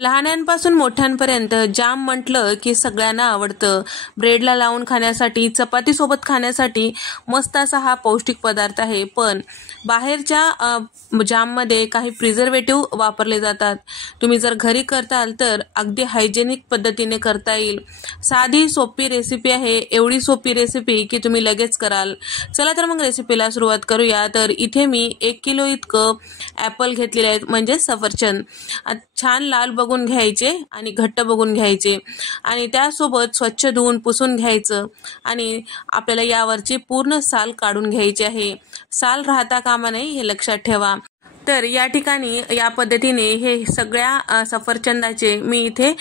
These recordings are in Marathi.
लहानांपासून मोठ्यांपर्यंत जाम म्हटलं की सगळ्यांना आवडतं। ब्रेडला लावून खाण्यासाठी, चपातीसोबत खाण्यासाठी मस्त असा हा पौष्टिक पदार्थ आहे। पण बाहेरच्या जाममध्ये काही प्रिझर्वेटिव्ह वापरले जातात। तुम्ही जर घरी करताल तर अगदी हायजेनिक पद्धतीने करता येईल। साधी सोपी रेसिपी आहे, एवढी सोपी रेसिपी की तुम्ही लगेच कराल। चला तर मग रेसिपीला सुरुवात करूया। तर इथे मी 1 किलो इतकं ॲपल घेतलेले आहेत, म्हणजे सफरचंद। छान लाल बघून घ्यायचे आणि घट्ट बघून घ्यायचे आणि त्यासोबत स्वच्छ धुवून पुसून घ्यायचं आणि आपल्याला यावरची पूर्ण साल काढून घ्यायची आहे। साल राहता कामा नये हे लक्षात ठेवा। तर या ठिकाणी या पद्धतीने हे सगळ्या सफरचंदाचे मी इथे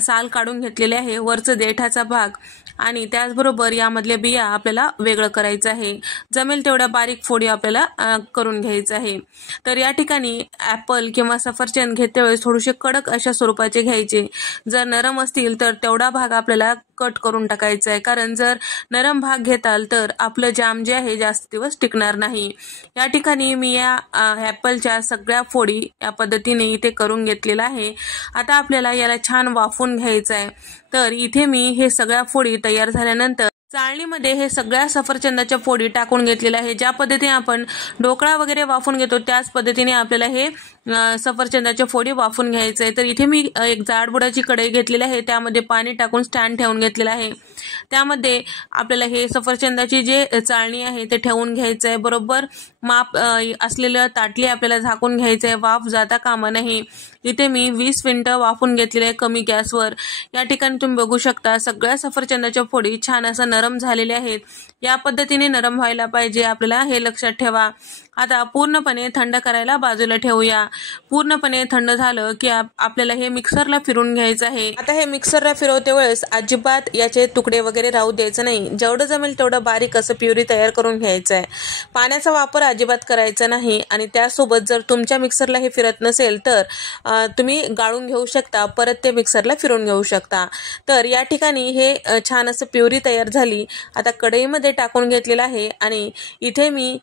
साल काढून घेतलेले आहे, वरचं देठाचा भाग आणि त्याचबरोबर यामधल्या बिया आपल्याला वेगळं करायचं आहे। जमेल तेवढ्या बारीक फोडी आपल्याला करून घ्यायचं आहे। तर या ठिकाणी ॲपल किंवा सफरचंद घेते वेळेस थोडेसे कडक अशा स्वरूपाचे घ्यायचे। जर नरम असतील तर तेवढा भाग आपल्याला कट करून टाकायचा आहे, कारण जर नरम भाग घेताल तर आपलं जाम जे आहे जास्त दिवस टिकणार नाही। या ठिकाणी मी या ॲपलच्या सगळ्या फोडी या पद्धतीने इथे करून घेतलेला आहे। आता आपल्याला याला छान वाफवून घ्यायचं आहे। तर इथे मी हे सगळ्या फोडी तयार झाल्यानंतर चाळणीमध्ये हे सगळ्या सफरचंदाच्या फोडी टाकून घेतलेल्या आहे। ज्या पद्धतीने आपण ढोकळा वगैरे वाफवून घेतो त्याच पद्धतीने आपल्याला हे सफरचंदाच्या फोडी वाफवून घ्यायचं आहे। तर इथे मी एक जाडबुडाची कढई घेतलेली आहे, त्यामध्ये पाणी टाकून स्टँड ठेवून घेतलेला आहे। त्यामध्ये आपल्याला हे सफरचंदाची जे चाळणी आहे ते ठेवून घ्यायचं आहे। बरोबर माप असलेलं ताटली आपल्याला झाकून घ्यायचं आहे, वाफ जाता कामा नये। इथे मी 20 मिनिटं वाफून घेतलेले आहे कमी गॅसवर। या ठिकाणी तुम्ही बघू शकता सगळ्या सफरचंदाच्या फोडी छान असं नरम झालेल्या आहेत। या पद्धतीने नरम व्हायला पाहिजे आपल्याला, हे लक्षात ठेवा। आता पूर्णपणे थंड करायला बाजूला ठेवूया। पूर्णपणे थंड झालं की आपल्याला हे मिक्सरला फिरून घ्यायचं आहे। आता हे मिक्सरला फिरवते वेळेस अजिबात याचे तुकडे वगैरे राहू द्यायचं नाही। जेवढं जमेल तेवढं बारीक असं प्युरी तयार करून घ्यायचं आहे। पाण्याचा वापर अजिबात करायचा नाही आणि त्यासोबत जर तुमच्या मिक्सरला हे फिरत नसेल तर तुम्ही गाळून घेऊ शकता, परत ते मिक्सरला फिरून घेऊ शकता। तर या ठिकाणी हे छान असं प्युरी तयार झाली। आता कढईमध्ये टाकून घेतलेलं आहे आणि इथे मी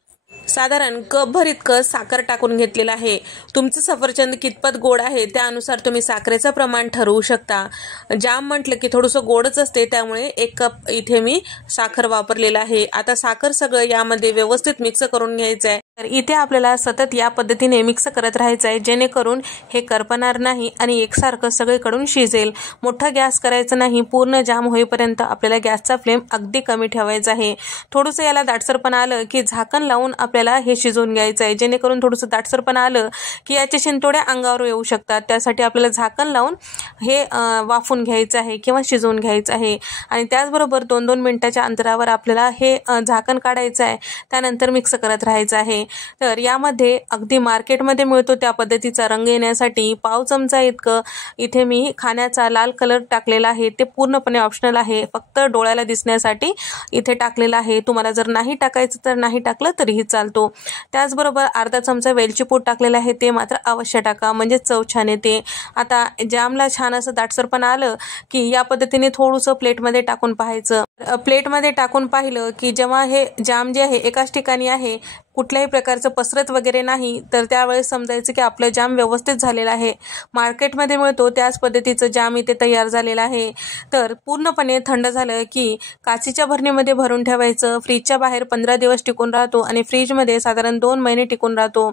साधारण कपभर इतकं साखर टाकून घेतलेलं आहे। तुमचं सफरचंद कितपत गोड आहे त्यानुसार तुम्ही साखरेचं प्रमाण ठरवू शकता। जाम म्हटलं की थोडंसं गोडच असते, त्यामुळे 1 कप इथे मी साखर वापरलेला आहे। आता साखर सगळं यामध्ये व्यवस्थित मिक्स करून घ्यायचं आहे। तर इथे आपल्याला सतत या पद्धतीने मिक्स करत राहायचं आहे, जेणेकरून हे करपणार नाही आणि एकसारखं सगळीकडून शिजेल। मोठा गॅस करायचा नाही, पूर्ण जाम होईपर्यंत आपल्याला गॅसचा फ्लेम अगदी कमी ठेवायचा आहे। थोडंसं याला दाटसरपणा आलं की झाकण लावून आपल्याला हे शिजवून घ्यायचं आहे, जेणेकरून थोडंसं दाटसरपणा आलं की याचे शिंतोड्या अंगावर येऊ शकतात। त्यासाठी आपल्याला झाकण लावून हे वाफवून घ्यायचं आहे किंवा शिजवून घ्यायचं आहे आणि त्याचबरोबर 2-2 मिनिटाच्या अंतरावर आपल्याला हे झाकण काढायचं आहे, त्यानंतर मिक्स करत राहायचं आहे। तर यामध्ये अगदी मार्केटमध्ये मिळतो त्या पद्धतीचा रंग येण्यासाठी पाव चमचा इतकं इथे मी खाण्याचा लाल कलर टाकलेला आहे। ते पूर्णपणे ऑप्शनल आहे, फक्त डोळ्याला दिसण्यासाठी इथे टाकलेला आहे। तुम्हाला जर नाही टाकायचं तर नाही टाकलं तरीही चालतो। त्याचबरोबर अर्धा चमचा वेलची पूड टाकलेला आहे, ते मात्र अवश्य टाका, म्हणजे चव छान येते। आता जामला छान असं दाटसरपणा आलं की या पद्धतीने थोडंसं प्लेटमध्ये टाकून पाहायचं। प्लेटमध्ये टाकून पाहिलं की जेव्हा हे जाम जे आहे एकाच ठिकाणी आहे, कुठल्याही प्रकारचं पसरत वगैरे नाही, तर त्यावेळेस समजायचं की आपलं जाम व्यवस्थित झालेलं आहे। मार्केटमध्ये मिळतो त्याच पद्धतीचं जाम इथे तयार झालेलं आहे। तर पूर्णपणे थंड झालं की काचेच्या भरणीमध्ये भरून ठेवायचं। फ्रीजच्या बाहेर 15 दिवस टिकून राहतो आणि फ्रीजमध्ये साधारण 2 महिने टिकून राहतो।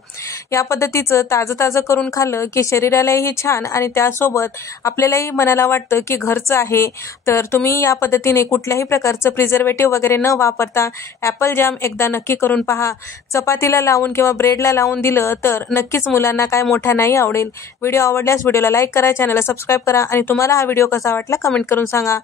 या पद्धतीचं ताजं करून खाल्लं की शरीरालाही छान आणि त्यासोबत आपल्यालाही मनाला वाटतं की घरचं आहे। तर तुम्ही या पद्धतीने कुठल्याही प्रकारचं प्रिझर्वेटिव्ह वगैरे न वापरता ॲपल जाम एकदा नक्की करून पहा। चपातीला लावून किंवा ब्रेडला लावून दिलं तर नक्कीच मुलांना काय मोठ्या नाही आवडेल। व्हिडिओ आवडल्यास व्हिडिओला लाईक करा, चॅनलला सबस्क्राईब करा आणि तुम्हाला हा व्हिडिओ कसा वाटला कमेंट करून सांगा।